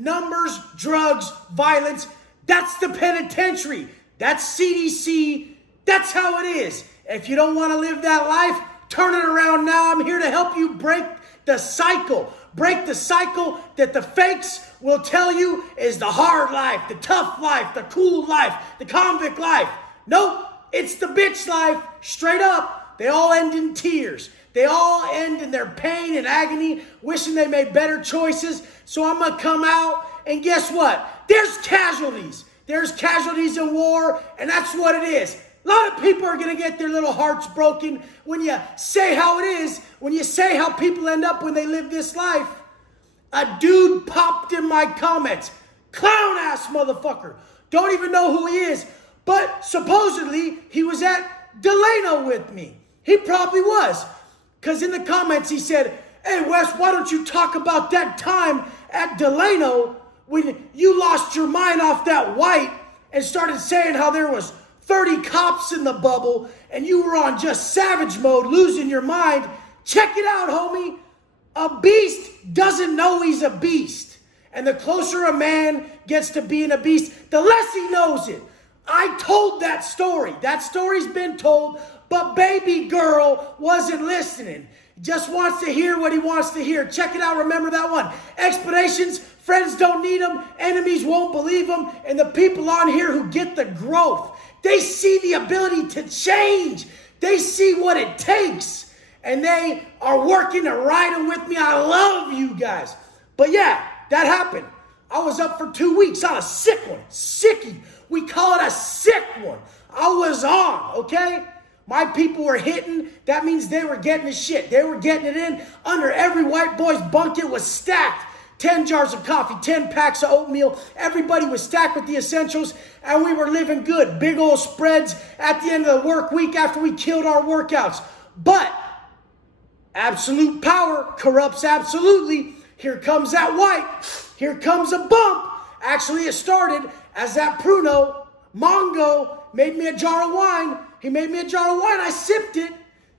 numbers, drugs, violence. That's the penitentiary. That's CDC. That's how it is. If you don't want to live that life, turn it around now. I'm here to help you break the cycle. Break the cycle that the fakes will tell you is the hard life, the tough life, the cool life, the convict life. Nope, it's the bitch life. Straight up. They all end in tears. They all end in their pain and agony, wishing they made better choices. So I'm going to come out, and guess what? There's casualties. There's casualties in war, and that's what it is. A lot of people are going to get their little hearts broken when you say how it is, when you say how people end up when they live this life. A dude popped in my comments. Clown-ass motherfucker. Don't even know who he is. But supposedly, he was at Delano with me. He probably was. Because in the comments, he said, hey, Wes, why don't you talk about that time at Delano when you lost your mind off that white and started saying how there was 30 cops in the bubble and you were on just savage mode, losing your mind. Check it out, homie. A beast doesn't know he's a beast. And the closer a man gets to being a beast, the less he knows it. I told that story. That story's been told, but baby girl wasn't listening. Just wants to hear what he wants to hear. Check it out. Remember that one. Explanations, friends don't need them. Enemies won't believe them. And the people on here who get the growth, they see the ability to change. They see what it takes. And they are working and riding with me. I love you guys. But yeah, that happened. I was up for 2 weeks on a sick one. Sickie. We call it a sick one. I was on, okay? My people were hitting. That means they were getting the shit. They were getting it in. Under every white boy's bunk, it was stacked. 10 jars of coffee, 10 packs of oatmeal. Everybody was stacked with the essentials, and we were living good. Big old spreads at the end of the work week after we killed our workouts. But absolute power corrupts absolutely. Here comes that white. Here comes a bump. Actually, it started as that Pruno, Mongo, made me a jar of wine. He made me a jar of wine. I sipped it.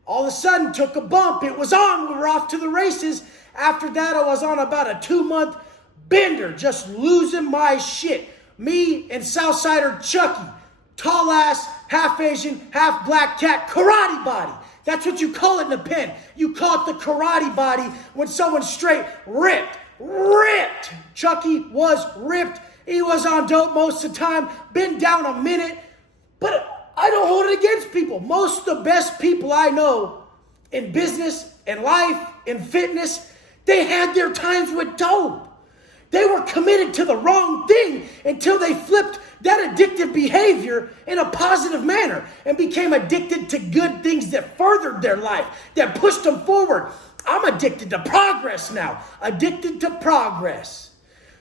All of a sudden, took a bump. It was on. We were off to the races. After that, I was on about a 2-month bender, just losing my shit. Me and Southsider Chucky, tall ass, half Asian, half black cat, karate body. That's what you call it in the pen. You call it the karate body when someone's straight ripped. Ripped. Chucky was ripped. He was on dope most of the time. Been down a minute. But I don't hold it against people. Most of the best people I know in business, in life, in fitness, they had their times with dope. They were committed to the wrong thing until they flipped that addictive behavior in a positive manner and became addicted to good things that furthered their life, that pushed them forward. I'm addicted to progress now. Addicted to progress.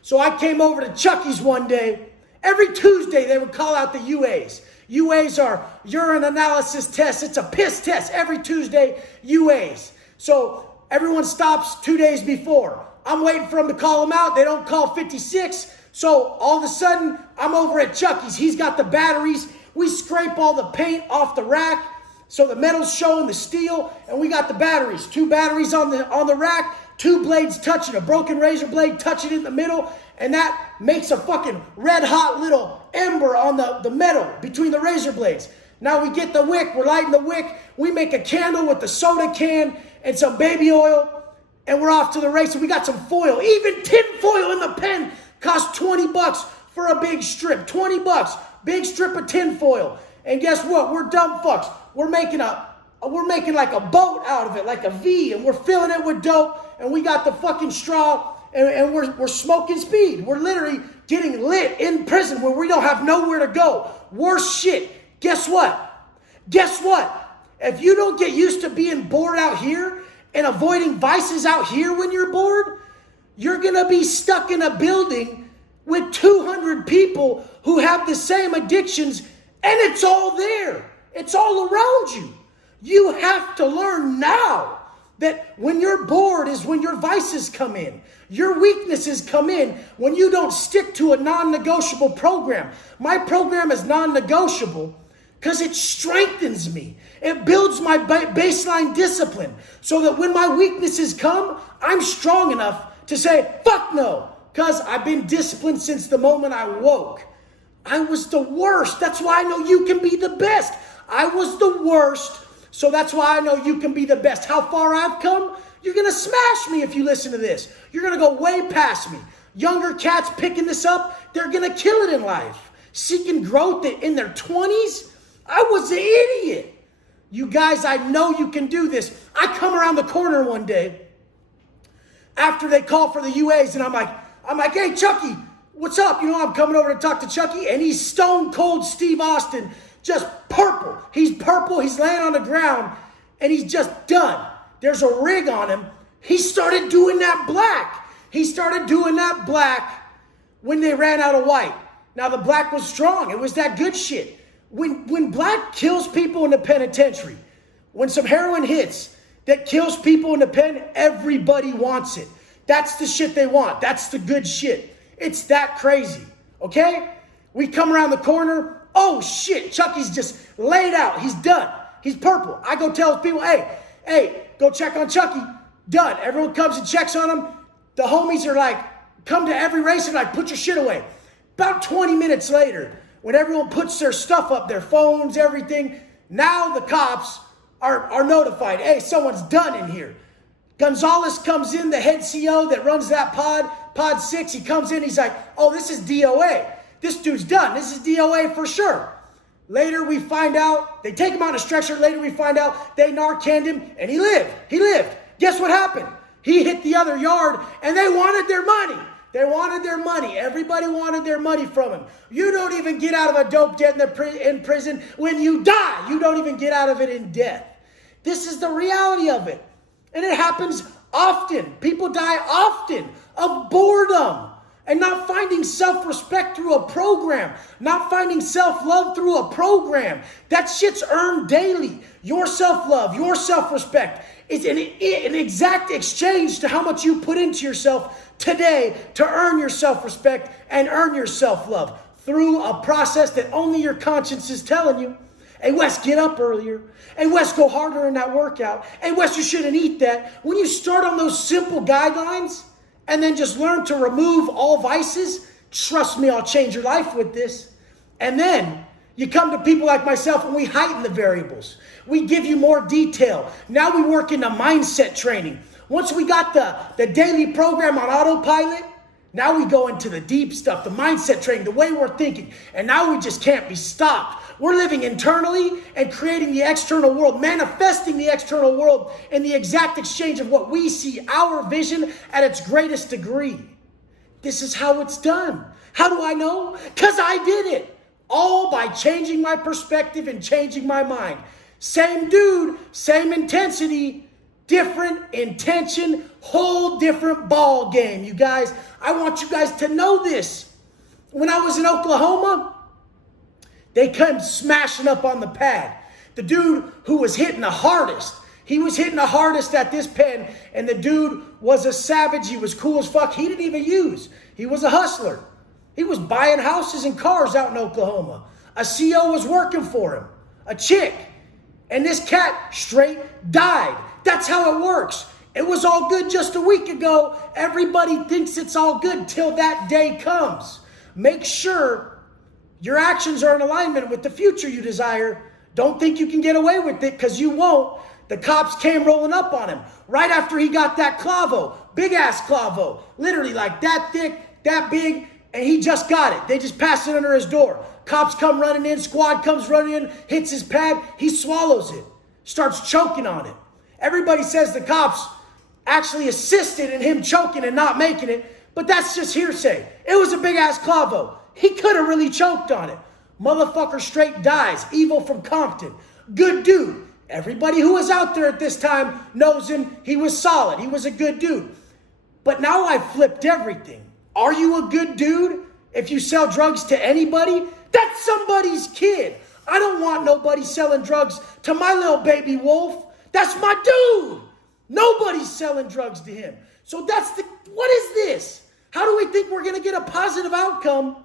So I came over to Chucky's one day. Every Tuesday, they would call out the UAs. UAs are urine analysis tests. It's a piss test every Tuesday, UAs. So everyone stops 2 days before. I'm waiting for them to call them out. They don't call 56. So all of a sudden, I'm over at Chucky's. He's got the batteries. We scrape all the paint off the rack so the metal's showing the steel, and we got the batteries. 2 batteries on the rack, 2 blades touching, a broken razor blade touching in the middle, and that makes a fucking red hot little ember on the metal between the razor blades. Now we get the wick, we're lighting the wick, we make a candle with the soda can and some baby oil, and we're off to the race. And we got some foil, even tin foil in the pen costs $20 for a big strip. $20, big strip of tin foil. And guess what? We're dumb fucks. We're making like a boat out of it, like a V, and we're filling it with dope, and we got the fucking straw, and we're smoking speed. We're literally getting lit in prison where we don't have nowhere to go. Worse shit. Guess what? Guess what? If you don't get used to being bored out here and avoiding vices out here when you're bored, you're going to be stuck in a building with 200 people who have the same addictions, and it's all there. It's all around you. You have to learn now that when you're bored is when your vices come in. Your weaknesses come in when you don't stick to a non-negotiable program. My program is non-negotiable because it strengthens me. It builds my baseline discipline so that when my weaknesses come, I'm strong enough to say, fuck no, Because I've been disciplined since the moment I woke. I was the worst. That's why I know you can be the best. I was the worst. So that's why I know you can be the best. How far I've come? You're going to smash me if you listen to this. You're going to go way past me. Younger cats picking this up, they're going to kill it in life. Seeking growth in their 20s? I was an idiot. You guys, I know you can do this. I come around the corner one day after they call for the UAs, and I'm like, hey, Chucky, what's up? You know, I'm coming over to talk to Chucky, and he's stone cold Steve Austin, just purple. He's purple. He's laying on the ground, and he's just done. There's a rig on him. He started doing that black. He started doing that black when they ran out of white. Now, the black was strong. It was that good shit. When black kills people in the penitentiary, when some heroin hits that kills people in the pen, everybody wants it. That's the shit they want. That's the good shit. It's that crazy, okay? We come around the corner. Oh, shit, Chucky's just laid out. He's done. He's purple. I go tell people, hey, go check on Chucky. Done. Everyone comes and checks on him. The homies are like, come to every race and like, put your shit away. About 20 minutes later, when everyone puts their stuff up, their phones, everything, now the cops are notified. Hey, someone's done in here. Gonzalez comes in, the head CO that runs that pod 6. He comes in, he's like, oh, this is DOA. This dude's done. This is DOA for sure. Later we find out, they take him on a stretcher. Later we find out they Narcaned him and he lived. He lived. Guess what happened? He hit the other yard and they wanted their money. They wanted their money. Everybody wanted their money from him. You don't even get out of a dope debt in prison. When you die, you don't even get out of it in death. This is the reality of it. And it happens often. People die often of boredom and not finding self-respect through a program, not finding self-love through a program. That shit's earned daily. Your self-love, your self-respect is an exact exchange to how much you put into yourself today to earn your self-respect and earn your self-love through a process that only your conscience is telling you. Hey, Wes, get up earlier. Hey, Wes, go harder in that workout. Hey, Wes, you shouldn't eat that. When you start on those simple guidelines and then just learn to remove all vices, trust me, I'll change your life with this. And then you come to people like myself and we heighten the variables. We give you more detail. Now we work into mindset training. Once we got the daily program on autopilot, now we go into the deep stuff, the mindset training, the way we're thinking. And now we just can't be stopped. We're living internally and creating the external world, manifesting the external world in the exact exchange of what we see, our vision at its greatest degree. This is how it's done. How do I know? Because I did it. All by changing my perspective and changing my mind. Same dude, same intensity, different intention, whole different ball game. You guys, I want you guys to know this. When I was in Oklahoma, they came smashing up on the pad. The dude who was hitting the hardest, he was hitting the hardest at this pen, and the dude was a savage. He was cool as fuck. He didn't even use. He was a hustler. He was buying houses and cars out in Oklahoma. A CO was working for him, a chick. And this cat straight died. That's how it works. It was all good just a week ago. Everybody thinks it's all good till that day comes. Make sure your actions are in alignment with the future you desire. Don't think you can get away with it, because you won't. The cops came rolling up on him right after he got that clavo, big ass clavo, literally like that thick, that big, and he just got it. They just passed it under his door. Cops come running in, squad comes running in, hits his pad, he swallows it, starts choking on it. Everybody says the cops actually assisted in him choking and not making it, but that's just hearsay. It was a big ass clavo. He could have really choked on it. Motherfucker straight dies. Evil from Compton. Good dude. Everybody who was out there at this time knows him. He was solid. He was a good dude. But now I've flipped everything. Are you a good dude if you sell drugs to anybody? That's somebody's kid. I don't want nobody selling drugs to my little baby Wolf. That's my dude. Nobody's selling drugs to him. So what is this? How do we think we're going to get a positive outcome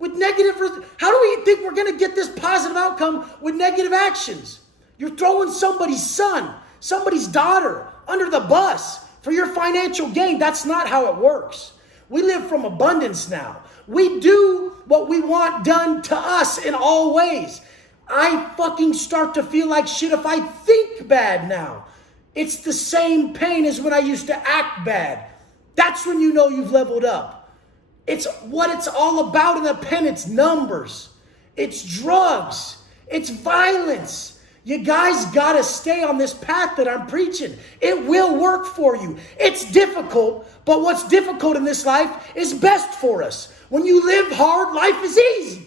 with negative? How do we think we're going to get this positive outcome with negative actions? You're throwing somebody's son, somebody's daughter under the bus for your financial gain. That's not how it works. We live from abundance now. We do what we want done to us in all ways. I fucking start to feel like shit if I think bad now. It's the same pain as when I used to act bad. That's when you know you've leveled up. It's what it's all about in the pen. It's numbers. It's drugs. It's violence. You guys gotta stay on this path that I'm preaching. It will work for you. It's difficult, but what's difficult in this life is best for us. When you live hard, life is easy.